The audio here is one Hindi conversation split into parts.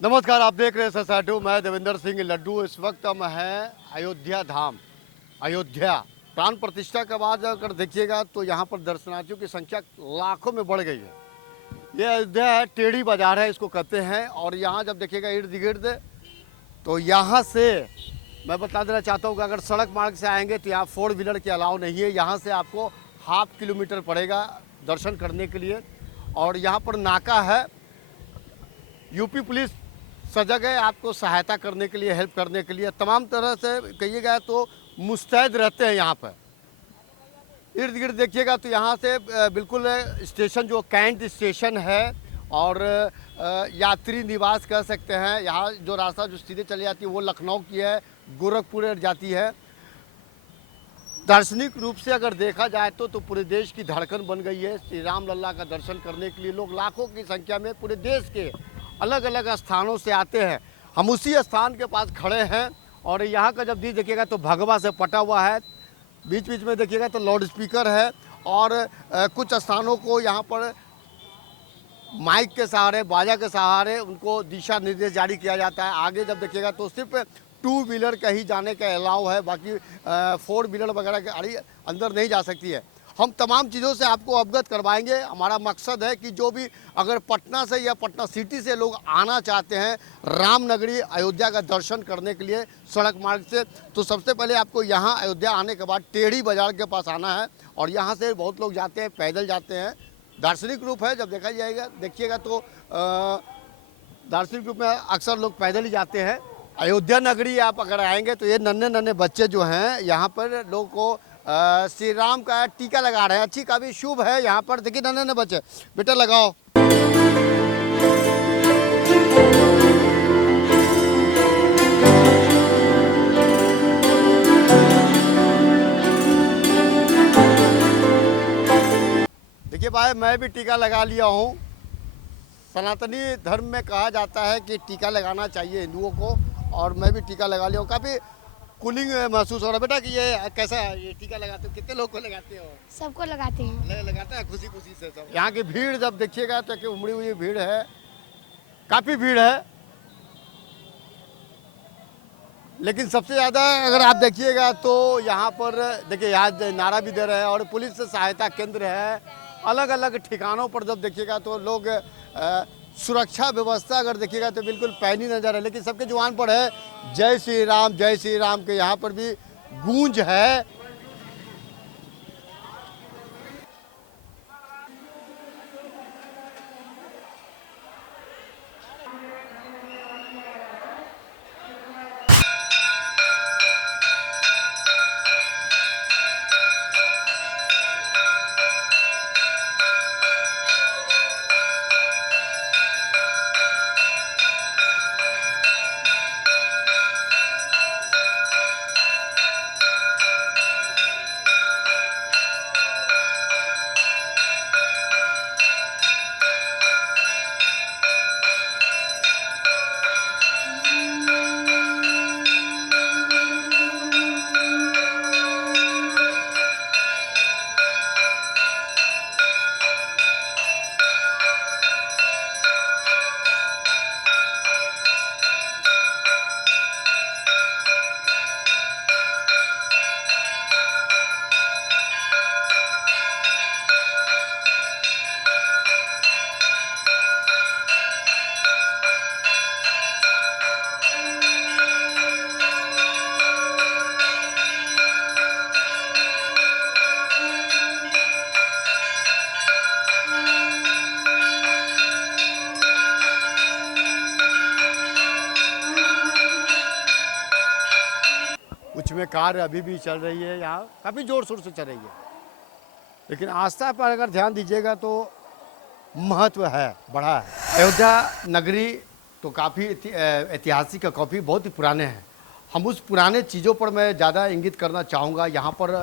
नमस्कार, आप देख रहे हैं ससाटू। मैं देवेंद्र सिंह लड्डू। इस वक्त हम हैं अयोध्या धाम, अयोध्या प्राण प्रतिष्ठा के बाद अगर देखिएगा तो यहाँ पर दर्शनार्थियों की संख्या लाखों में बढ़ गई है। ये अयोध्या है, टेढ़ी बाजार है इसको कहते हैं। और यहाँ जब देखिएगा इर्द गिर्द, तो यहाँ से मैं बता देना चाहता हूँ कि अगर सड़क मार्ग से आएंगे तो यहाँ 4 व्हीलर के अलाउ नहीं है। यहाँ से आपको ½ किलोमीटर पड़ेगा दर्शन करने के लिए। और यहाँ पर नाका है, यूपी पुलिस सजग है आपको सहायता करने के लिए, हेल्प करने के लिए। तमाम तरह से कहिएगा तो मुस्तैद रहते हैं यहाँ पर। इर्द गिर्द देखिएगा तो यहाँ से बिल्कुल स्टेशन जो कैंट स्टेशन है और यात्री निवास कह सकते हैं। यहाँ जो रास्ता जो सीधे चली जाती है वो लखनऊ की है, गोरखपुर जाती है। दार्शनिक रूप से अगर देखा जाए तो पूरे देश की धड़कन बन गई है। श्री राम लल्ला का दर्शन करने के लिए लोग लाखों की संख्या में पूरे देश के अलग अलग स्थानों से आते हैं। हम उसी स्थान के पास खड़े हैं और यहाँ का जब दृश्य देखिएगा तो भगवा से पटा हुआ है। बीच बीच में देखिएगा तो लाउड स्पीकर है और कुछ स्थानों को यहाँ पर माइक के सहारे, बाजा के सहारे उनको दिशा निर्देश जारी किया जाता है। आगे जब देखिएगा तो सिर्फ 2 व्हीलर का ही जाने का अलाउ है, बाकी 4 व्हीलर वगैरह गाड़ी अंदर नहीं जा सकती है। हम तमाम चीज़ों से आपको अवगत करवाएंगे। हमारा मकसद है कि जो भी अगर पटना से या पटना सिटी से लोग आना चाहते हैं रामनगरी अयोध्या का दर्शन करने के लिए सड़क मार्ग से, तो सबसे पहले आपको यहाँ अयोध्या आने के बाद टेढ़ी बाजार के पास आना है। और यहाँ से बहुत लोग जाते हैं, पैदल जाते हैं। दार्शनिक रूप है, जब देखा जाएगा देखिएगा तो दार्शनिक रूप में अक्सर लोग पैदल ही जाते हैं। अयोध्या नगरी आप अगर आएंगे तो ये नन्हे नन्हे बच्चे जो हैं यहाँ पर लोगों को श्री राम का टीका लगा रहे हैं। अच्छी काफ़ी शुभ है। यहाँ पर देखिए नन्हे नन्हे बच्चे, बेटा लगाओ। देखिए भाई, मैं भी टीका लगा लिया हूँ। सनातनी धर्म में कहा जाता है कि टीका लगाना चाहिए हिंदुओं को, और मैं भी टीका लगा लिया हूँ। काफ़ी कूलिंग महसूस हो रहा है। बेटा कि ये कैसा है, ये टीका लगाते हो? कितने लोग को लगाते हो? सबको लगाते हैं। लगाता है खुशी खुशी से सब। यहाँ की भीड़ जब देखिएगा तो कि उमड़ी हुई भीड़ है, काफ़ी भीड़ है। लेकिन सबसे ज़्यादा अगर आप देखिएगा तो यहाँ पर देखिए यहाँ नारा भी दे रहे हैं और पुलिस सहायता केंद्र है। अलग अलग ठिकानों पर जब देखिएगा तो लोग सुरक्षा व्यवस्था अगर देखिएगा तो बिल्कुल पैनी नजर है। लेकिन सबके जुबान पर है जय श्री राम के यहाँ पर भी गूंज है। कुछ में कार्य अभी भी चल रही है, यहाँ काफ़ी जोर शोर से चल रही है। लेकिन आस्था पर अगर ध्यान दीजिएगा तो महत्व है, बड़ा है। अयोध्या नगरी तो काफ़ी ऐतिहासिक है, काफ़ी बहुत ही पुराने हैं। हम उस पुराने चीज़ों पर मैं ज़्यादा इंगित करना चाहूँगा। यहाँ पर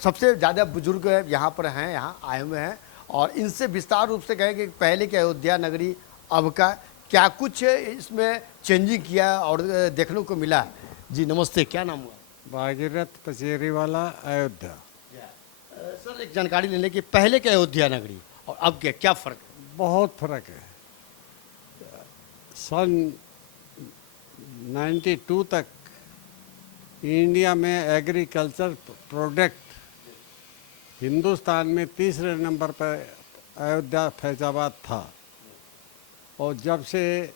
सबसे ज़्यादा बुजुर्ग यहाँ पर हैं, यहाँ आए हुए हैं। और इनसे विस्तार रूप से कहें कि पहले की अयोध्या नगरी अब का क्या कुछ इसमें चेंजिंग किया और देखने को मिला। जी नमस्ते, क्या नाम हुआ? भागीरथ पचेरी वाला अयोध्या। सर एक जानकारी लेने की, पहले के अयोध्या नगरी और अब के क्या फ़र्क है? बहुत फर्क है। सन 92 तक इंडिया में एग्रीकल्चर प्रोडक्ट हिंदुस्तान में तीसरे नंबर पर अयोध्या फैजाबाद था। और जब से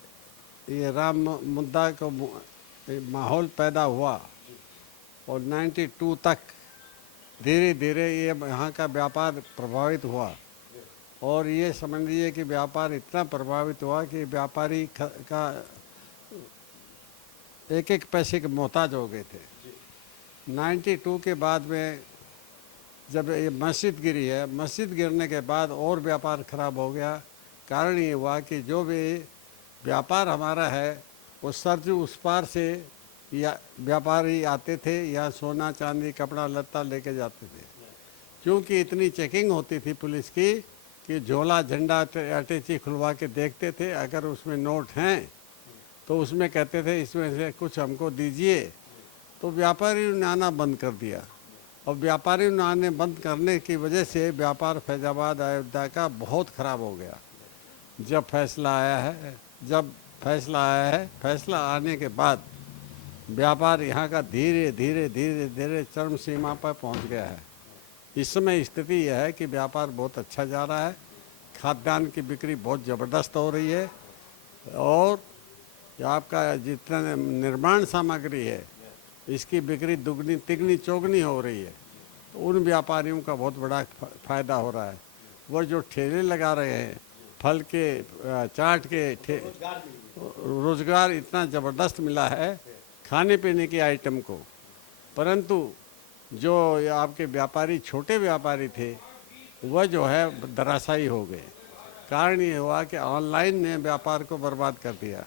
ये राम मुद्दा को माहौल पैदा हुआ और 92 तक धीरे धीरे ये यहाँ का व्यापार प्रभावित हुआ। और ये समझ लीजिए कि व्यापार इतना प्रभावित हुआ कि व्यापारी का एक एक पैसे के मोहताज हो गए थे। 92 के बाद में जब ये मस्जिद गिरी है, मस्जिद गिरने के बाद और व्यापार खराब हो गया। कारण ये हुआ कि जो भी व्यापार हमारा है वो सरजू उस पार से या व्यापारी आते थे या सोना चांदी कपड़ा लत्ता लेके जाते थे। क्योंकि इतनी चेकिंग होती थी पुलिस की कि झोला झंडा अटैची खुलवा के देखते थे। अगर उसमें नोट हैं तो उसमें कहते थे इसमें से कुछ हमको दीजिए। तो व्यापारियों ने आना बंद कर दिया। और व्यापारियों ने आने बंद करने की वजह से व्यापार फैजाबाद अयोध्या का बहुत ख़राब हो गया। जब फैसला आया है, फैसला आने के बाद व्यापार यहाँ का धीरे धीरे धीरे धीरे चरम सीमा पर पहुँच गया है। इस समय स्थिति यह है कि व्यापार बहुत अच्छा जा रहा है। खाद्यान्न की बिक्री बहुत ज़बरदस्त हो रही है। और आपका जितना निर्माण सामग्री है इसकी बिक्री दुगनी तिगनी चौगनी हो रही है। तो उन व्यापारियों का बहुत बड़ा फ़ायदा हो रहा है। वो जो ठेले लगा रहे हैं फल के चाट के रोज़गार इतना ज़बरदस्त मिला है खाने पीने की आइटम को। परंतु जो आपके व्यापारी छोटे व्यापारी थे वह जो है धराशायी हो गए। कारण ये हुआ कि ऑनलाइन ने व्यापार को बर्बाद कर दिया।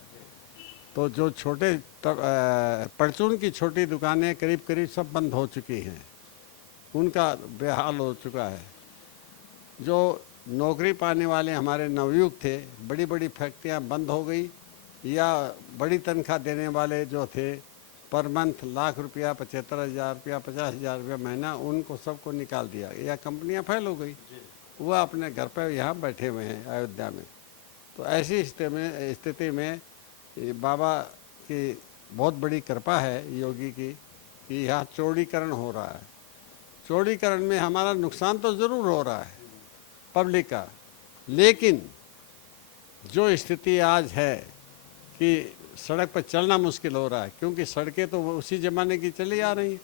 तो जो छोटे परचून की छोटी दुकानें करीब करीब सब बंद हो चुकी हैं, उनका बेहाल हो चुका है। जो नौकरी पाने वाले हमारे नवयुवक थे, बड़ी बड़ी फैक्ट्रियां बंद हो गई या बड़ी तनख्वाह देने वाले जो थे पर मंथ लाख रुपया 75,000 रुपया 50,000 रुपया महीना, उनको सबको निकाल दिया या कंपनियां फेल हो गई। वह अपने घर पर यहाँ बैठे हुए हैं अयोध्या में। तो ऐसी स्थिति में बाबा की बहुत बड़ी कृपा है योगी की कि यहाँ चौड़ीकरण हो रहा है। चौड़ीकरण में हमारा नुकसान तो ज़रूर हो रहा है पब्लिक का, लेकिन जो स्थिति आज है कि सड़क पर चलना मुश्किल हो रहा है। क्योंकि सड़कें तो उसी ज़माने की चली आ रही हैं,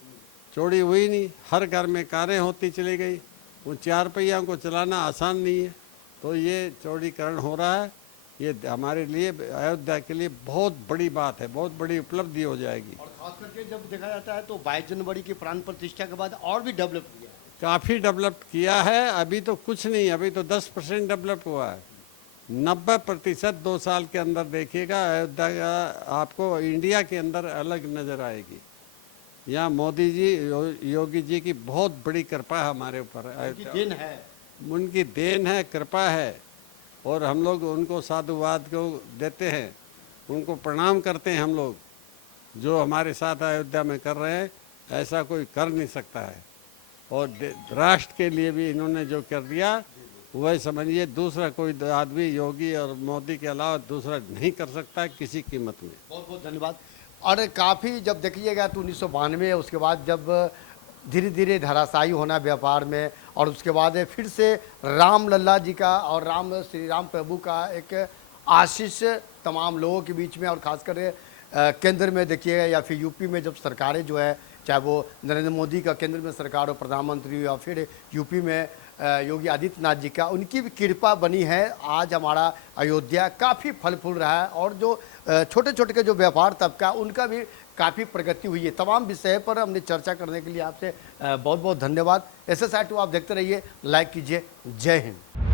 चौड़ी हुई नहीं। हर घर में कारें होती चली गई, वो चार पहिया को चलाना आसान नहीं है। तो ये चौड़ीकरण हो रहा है। ये हमारे लिए अयोध्या के लिए बहुत बड़ी बात है, बहुत बड़ी उपलब्धि हो जाएगी। और खास करके जब देखा जाता है तो 22 जनवरी की प्राण प्रतिष्ठा के बाद और भी डेवलप किया है। काफ़ी डेवलप किया है। अभी तो कुछ नहीं, अभी तो 10% डेवलप हुआ है। 90% 2 साल के अंदर देखिएगा अयोध्या आपको इंडिया के अंदर अलग नज़र आएगी। यहाँ मोदी जी योगी जी की बहुत बड़ी कृपा है हमारे ऊपर। उनकी देन है, कृपा है। और हम लोग उनको साधुवाद को देते हैं, उनको प्रणाम करते हैं। हम लोग जो हमारे साथ अयोध्या में कर रहे हैं ऐसा कोई कर नहीं सकता है। और राष्ट्र के लिए भी इन्होंने जो कर दिया वह समझिए दूसरा कोई आदमी योगी और मोदी के अलावा दूसरा नहीं कर सकता है किसी कीमत में। बहुत बहुत धन्यवाद। और काफ़ी जब देखिएगा तो 1992 उसके बाद जब धीरे धीरे धराशायी होना व्यापार में, और उसके बाद फिर से राम लल्ला जी का और श्री राम प्रभु का एक आशीष तमाम लोगों के बीच में। और खासकर केंद्र में देखिएगा या फिर यूपी में जब सरकारें जो है, चाहे वो नरेंद्र मोदी का केंद्र में सरकार हो, प्रधानमंत्री, या फिर यूपी में योगी आदित्यनाथ जी का, उनकी भी कृपा बनी है। आज हमारा अयोध्या काफ़ी फल फूल रहा है। और जो छोटे छोटे के जो व्यापार तबका उनका भी काफ़ी प्रगति हुई है। तमाम विषय पर हमने चर्चा करने के लिए आपसे बहुत बहुत धन्यवाद। SSI 2 आप देखते रहिए, लाइक कीजिए। जय हिंद।